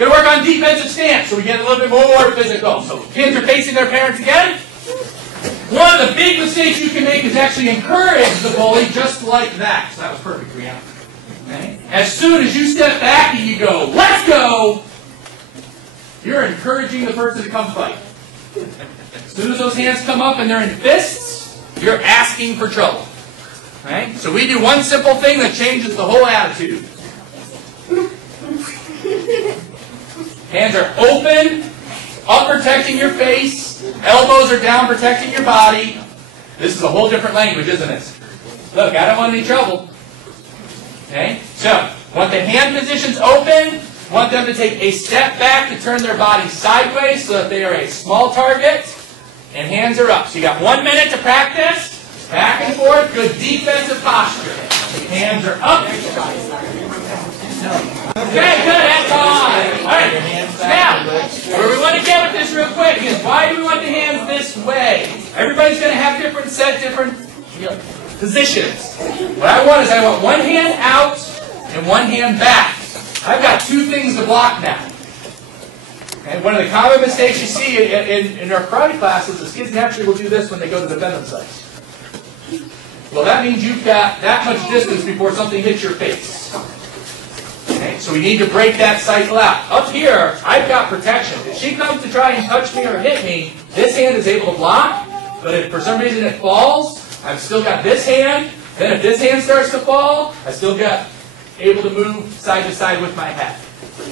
Going to work on defensive stance, so we get a little bit more physical. So kids are facing their parents again. One of the big mistakes you can make is actually encourage the bully just like that. So that was perfect, Brianna. Okay? As soon as you step back and you go, let's go, you're encouraging the person to come fight. As soon as those hands come up and they're in fists, you're asking for trouble. Okay? So we do one simple thing that changes the whole attitude. Hands are open, up protecting your face, elbows are down protecting your body. This is a whole different language, isn't it? Look, I don't want any trouble. Okay? So, want the hand positions open, want them to take a step back to turn their body sideways so that they are a small target, and hands are up. So you got 1 minute to practice. Back and forth, good defensive posture. Hands are up. Okay, good, that's on. Alright, now, where we want to get with this real quick is why do we want the hands this way? Everybody's going to have different positions. What I want one hand out and one hand back. I've got two things to block now. And one of the common mistakes you see in our karate classes is kids naturally will do this when they go to defend themselves. Well, that means you've got that much distance before something hits your face. Okay, so we need to break that cycle out. Up here, I've got protection. If she comes to try and touch me or hit me, this hand is able to block. But if for some reason it falls, I've still got this hand. Then if this hand starts to fall, I still got able to move side to side with my head.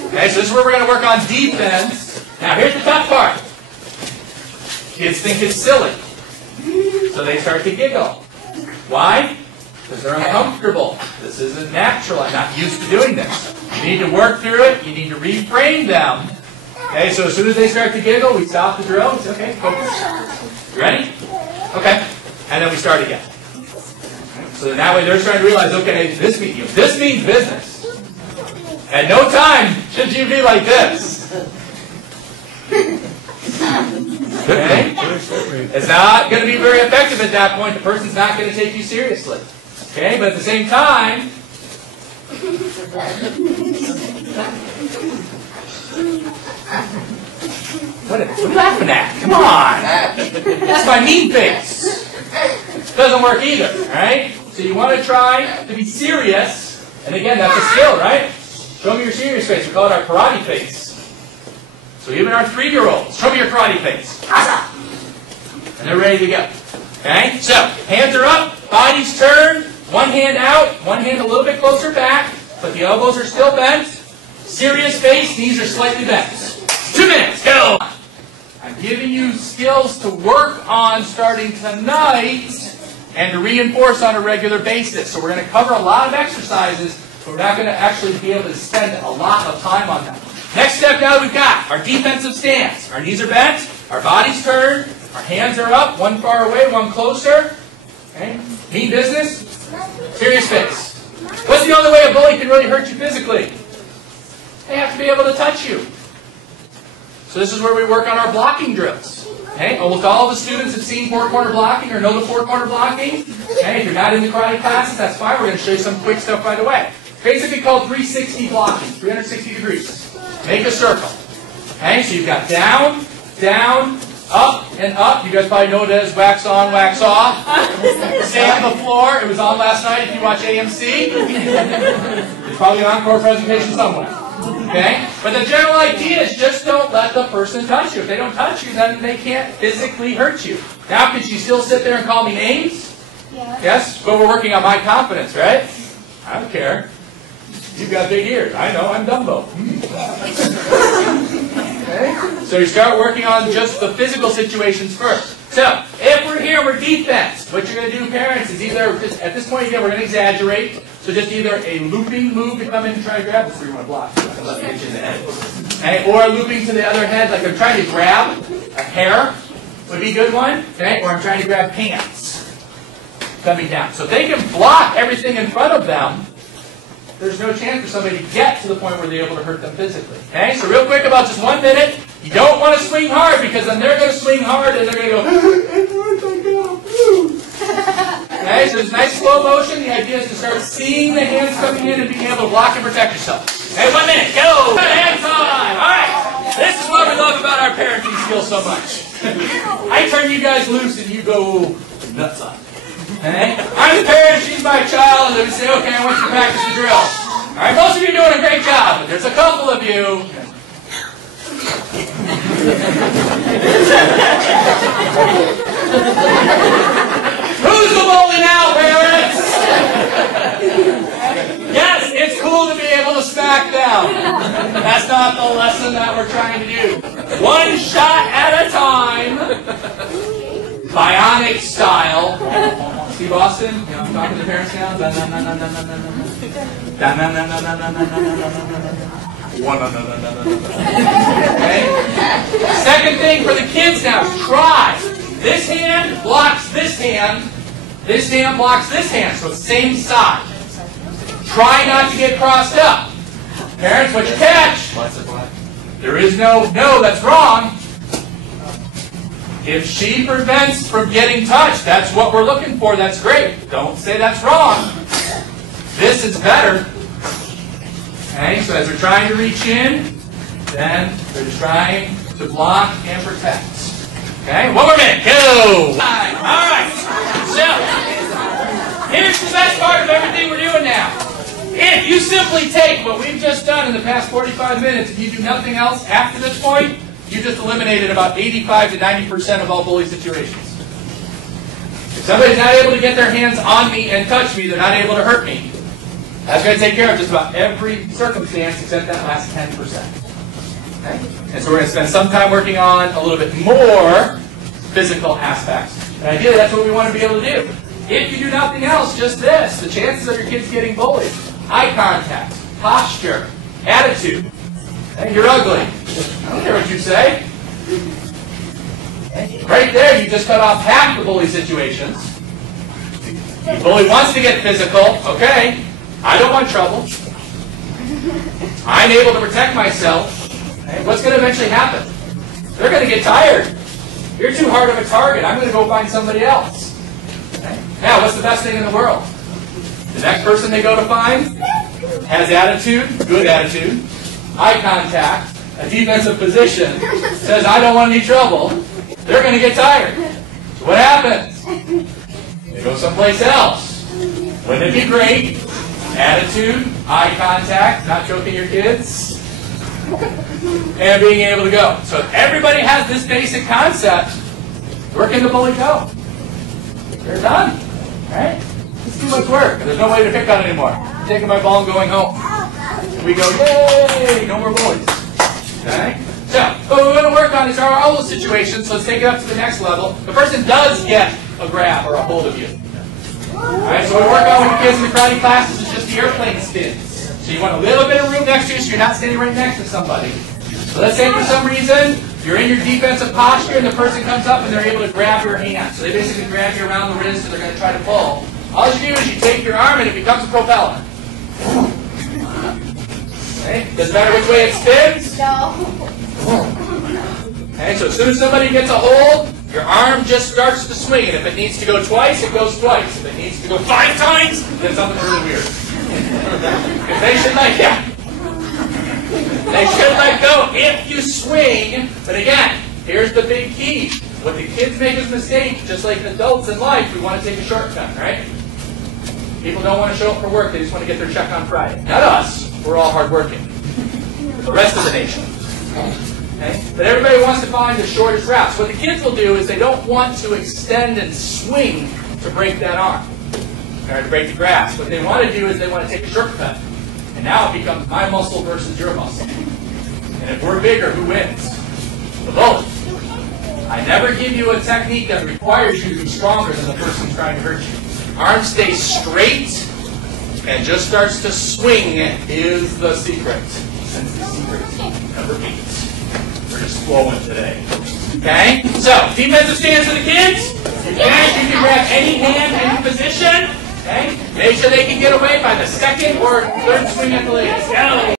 Okay, so this is where we're going to work on defense. Now here's the tough part. Kids think it's silly. So they start to giggle. Why? Because they're uncomfortable. This isn't natural. I'm not used to doing this. You need to work through it. You need to reframe them. Okay, so as soon as they start to giggle, we stop the drill. We say, okay, focus. You ready? Okay. And then we start again. So that way they're starting to realize, okay, this means business. At no time should you be like this. Okay? It's not going to be very effective at that point. The person's not going to take you seriously. Okay? But at the same time, what are you laughing at? Come on! That's my mean face. Doesn't work either, right? So you want to try to be serious. And again, that's a skill, right? Show me your serious face. We call it our karate face. So even our 3-year-olds, show me your karate face. And they're ready to go. Okay? So, hands are up, bodies turned, one hand out, one hand a little bit closer back, but the elbows are still bent. Serious face, knees are slightly bent. 2 minutes, go! I'm giving you skills to work on starting tonight and to reinforce on a regular basis. So we're going to cover a lot of exercises, but we're not going to actually be able to spend a lot of time on them. Next step now we've got our defensive stance. Our knees are bent, our body's turned, our hands are up, one far away, one closer. Okay? Mean business, serious face. What's the only way a bully can really hurt you physically? They have to be able to touch you. So this is where we work on our blocking drills. Okay? Almost all of the students have seen four-corner blocking or know the four-corner blocking. Okay? If you're not in the karate classes, that's fine. We're going to show you some quick stuff right away. Basically called 360 blocking, 360 degrees. Make a circle. Okay, so you've got down, down, up, and up. You guys probably know it as wax on, wax off. Stay on the floor. It was on last night if you watch AMC. It's probably an encore presentation somewhere. Okay? But the general idea is just don't let the person touch you. If they don't touch you, then they can't physically hurt you. Now, could you still sit there and call me names? Yeah. Yes? But we're working on my confidence, right? I don't care. You've got big ears. I know, I'm Dumbo. Okay? So you start working on just the physical situations first. So, if we're here, we're defense. What you're going to do, parents, is either, just, at this point, again, we're going to exaggerate. So just either a looping move to come in and try to grab. This is where you want to block. Let me get you in the head. Okay? Or looping to the other head, like I'm trying to grab a hair would be a good one. Okay? Or I'm trying to grab pants coming down. So if they can block everything in front of them, there's no chance for somebody to get to the point where they're able to hurt them physically. Okay? So real quick, about just 1 minute, you don't want to swing hard because then they're going to swing hard and they're going to go, okay? So it's nice slow motion. The idea is to start seeing the hands coming in and being able to block and protect yourself. Okay, 1 minute, go! Good hands on! so much. I turn you guys loose and you go nuts on. Okay? I'm the parent, she's my child, and we say, okay, I want you to practice the drill. All right, most of you are doing a great job, but there's a couple of you. Who's the bully now, parents? Yes, it's cool to be able to smack down. That's not the lesson that we're trying to do. One shot at a time. Bionic style. Steve Austin, you know, I'm talking to the parents now. Okay? Second thing for the kids now, try. This hand blocks this hand. This hand blocks this hand, so it's the same side. Try not to get crossed up. Parents, what's your catch? There is no, that's wrong. If she prevents from getting touched, that's what we're looking for. That's great. Don't say that's wrong. This is better. Okay, so as they're trying to reach in, then they're trying to block and protect. Okay, one more minute. Go! All right. So, here's the best part of everything we're doing now. If you simply take what we've just done in the past 45 minutes and you do nothing else after this point, you just eliminated about 85 to 90% of all bully situations. If somebody's not able to get their hands on me and touch me, they're not able to hurt me. That's going to take care of just about every circumstance except that last 10%. Okay? And so we're going to spend some time working on a little bit more physical aspects. And ideally, that's what we want to be able to do. If you do nothing else, just this, the chances of your kids getting bullied. Eye contact, posture, attitude. Hey, you're ugly. I don't care what you say. Right there, you just cut off half the bully situations. The bully wants to get physical. Okay, I don't want trouble. I'm able to protect myself. Okay, what's going to eventually happen? They're going to get tired. You're too hard of a target. I'm going to go find somebody else. Okay? Now, what's the best thing in the world? The next person they go to find has attitude, good attitude, eye contact, a defensive position, says, I don't want any trouble. They're going to get tired. So what happens? They go someplace else. Wouldn't it be great? Attitude, eye contact, not choking your kids, and being able to go. So if everybody has this basic concept, where can the bully go? They're done. Right? It's too much work. There's no way to pick on it anymore. I'm taking my ball and going home. And we go, yay! No more bullies. Okay? So, what we're going to work on is all those situations. So let's take it up to the next level. The person does get a grab or a hold of you. Alright, so what we work on with the kids in the karate classes is just the airplane spins. So you want a little bit of room next to you so you're not standing right next to somebody. So let's say for some reason you're in your defensive posture and the person comes up and they're able to grab your hand. So they basically grab you around the wrist and they're going to try to pull. All you do is you take your arm and it becomes a propeller. Okay? Doesn't matter which way it spins. No. Okay, so as soon as somebody gets a hold, your arm just starts to swing. And if it needs to go twice, it goes twice. If it needs to go 5 times, then something really weird. If they should let go. They should let go if you swing. But again, here's the big key. What the kids make as mistakes, just like adults in life, we want to take a shortcut, right? People don't want to show up for work. They just want to get their check on Friday. Not us. We're all hardworking. The rest of the nation. Okay? But everybody wants to find the shortest route. So what the kids will do is they don't want to extend and swing to break that arm. Or to break the grass. What they want to do is they want to take a shortcut. And now it becomes my muscle versus your muscle. And if we're bigger, who wins? The bully. I never give you a technique that requires you to be stronger than the person trying to hurt you. Arm stays straight and just starts to swing is the secret. That's the secret. Number 8. We're just flowing today. Okay? So, defensive stance for the kids. You can grab any hand, any position. Okay? Make sure they can get away by the second or third swing at the latest. Go!